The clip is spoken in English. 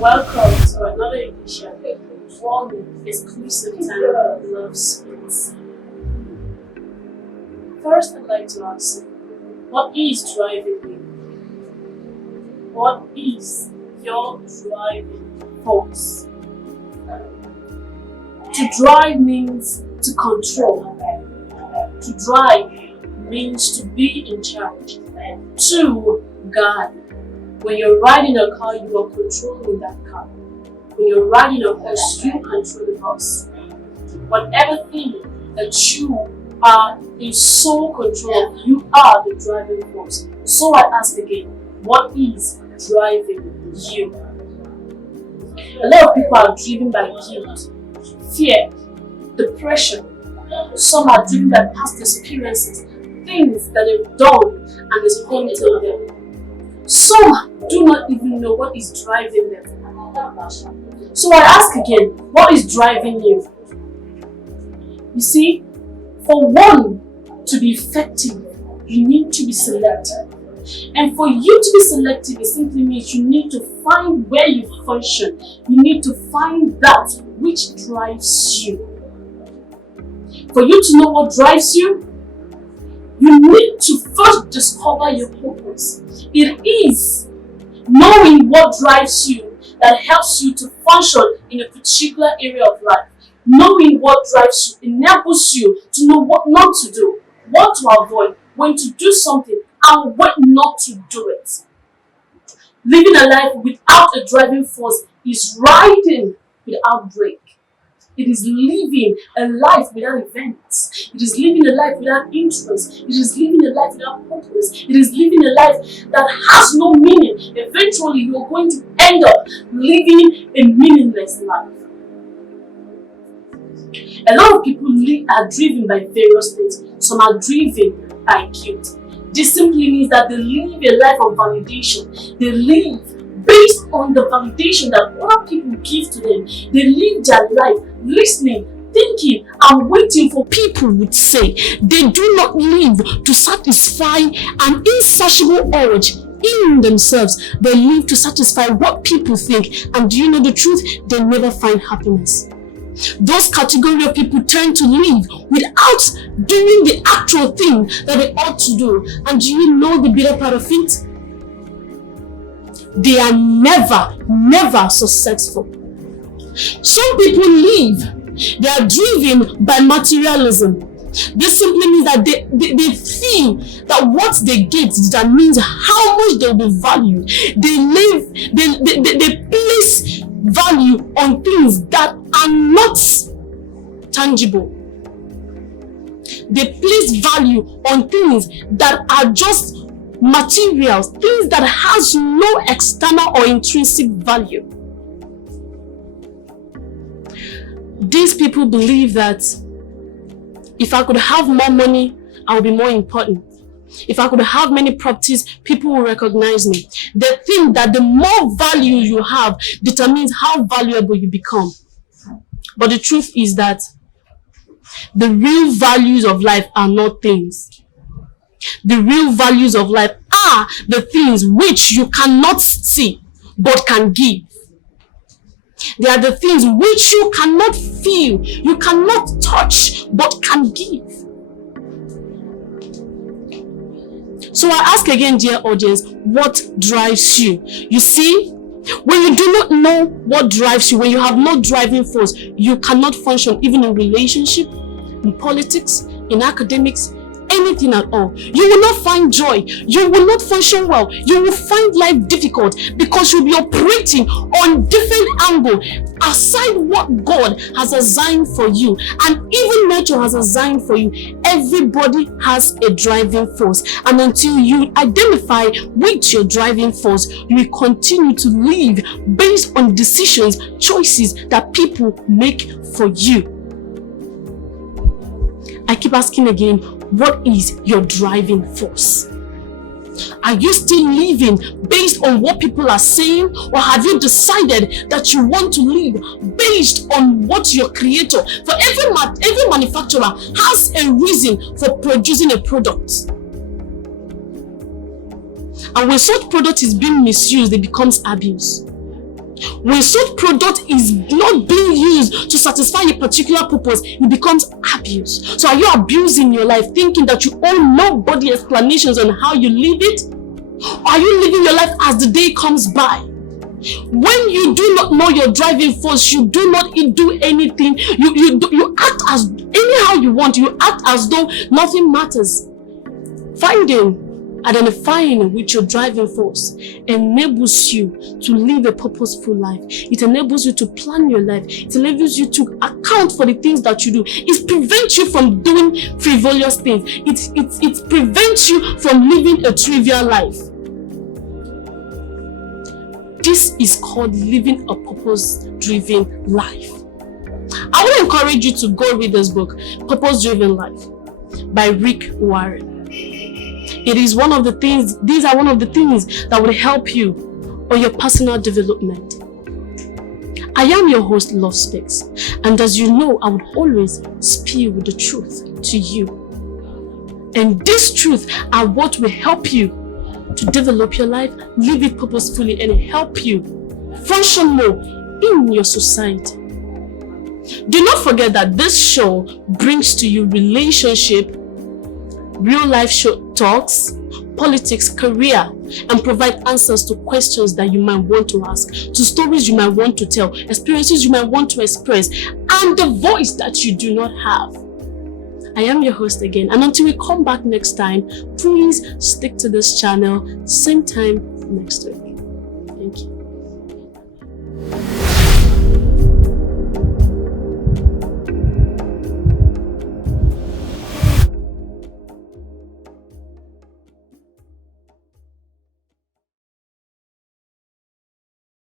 Welcome to another edition of exclusive time Love Speaks. First, I'd like to ask, what is driving you? What is your driving force? To drive means to control. To drive means to be in charge. To guide. When you're riding a car, you are controlling that car. When you're riding a horse, you control the horse. Whatever thing that you are in sole control of, you are the driving force. So I ask again, what is driving you? A lot of people are driven by guilt, fear, depression. Some are driven by past experiences, things that they've done and is haunting them. Some do not even know what is driving them. So I ask again, what is driving you? You see, for one to be effective, you need to be selective. And for you to be selective, it simply means you need to find where you function. You need to find that which drives you. For you to know what drives you, you need to first discover your purpose. It is knowing what drives you that helps you to function in a particular area of life. Knowing what drives you enables you to know what not to do, what to avoid, when to do something, and when not to do it. Living a life without a driving force is riding without brake. It is living a life without events. It is living a life without interest. It is living a life without purpose. It is living a life that has no meaning. Eventually, you are going to end up living a meaningless life. A lot of people are driven by various things. Some are driven by guilt. This simply means that they live a life of validation. They live based on the validation that other people give to them. They live their life listening, thinking, and waiting for people would say. They do not live to satisfy an insatiable urge in themselves. They live to satisfy what people think. And do you know the truth? They never find happiness. Those category of people tend to live without doing the actual thing that they ought to do. And do you know the bitter part of it? They are never successful. Some people live, they are driven by materialism. This simply means that they feel that what they get determines how much they will be valued. They place value on things that are not tangible. They place value on things that are just materials, things that has no external or intrinsic value. These people believe that if I could have more money, I would be more important. If I could have many properties, people will recognize me. They think that the more value you have determines how valuable you become. But the truth is that the real values of life are not things. The real values of life are the things which you cannot see but can give. They are the things which you cannot feel, you cannot touch but can give. So I ask again, dear audience, what drives you? You see, when you do not know what drives you, when you have no driving force, you cannot function even in relationship, in politics, in academics, anything at all. You will not find joy. You will not function well. You will find life difficult because you'll be operating on different angle aside what God has assigned for you and even nature has assigned for you. Everybody has a driving force, and until you identify with your driving force, you will continue to live based on decisions, choices that people make for you. I keep asking again, what is your driving force? Are you still living based on what people are saying, or have you decided that you want to live based on what your creator, for every manufacturer has a reason for producing a product. And when such product is being misused, it becomes abuse. When such product is not being used to satisfy a particular purpose, it becomes abuse. So are you abusing your life, thinking that you owe nobody explanations on how you live it? Or are you living your life as the day comes by? When you do not know your driving force, you do not do anything. You act as anyhow you want. You act as though nothing matters. Identifying with your driving force enables you to live a purposeful life. It enables you to plan your life. It enables you to account for the things that you do. It prevents you from doing frivolous things. It prevents you from living a trivial life. This is called living a purpose-driven life. I will encourage you to go read this book, Purpose-Driven Life by Rick Warren. These are one of the things that will help you on your personal development. I am your host, Love Speaks, and as you know, I would always spew the truth to you. And this truth are what will help you to develop your life, live it purposefully, and help you function more in your society. Do not forget that this show brings to you relationship, real life show talks, politics, career, and provide answers to questions that you might want to ask, to stories you might want to tell, experiences you might want to express, and the voice that you do not have. I am your host again, and until we come back next time, please stick to this channel, same time next week. Thank you.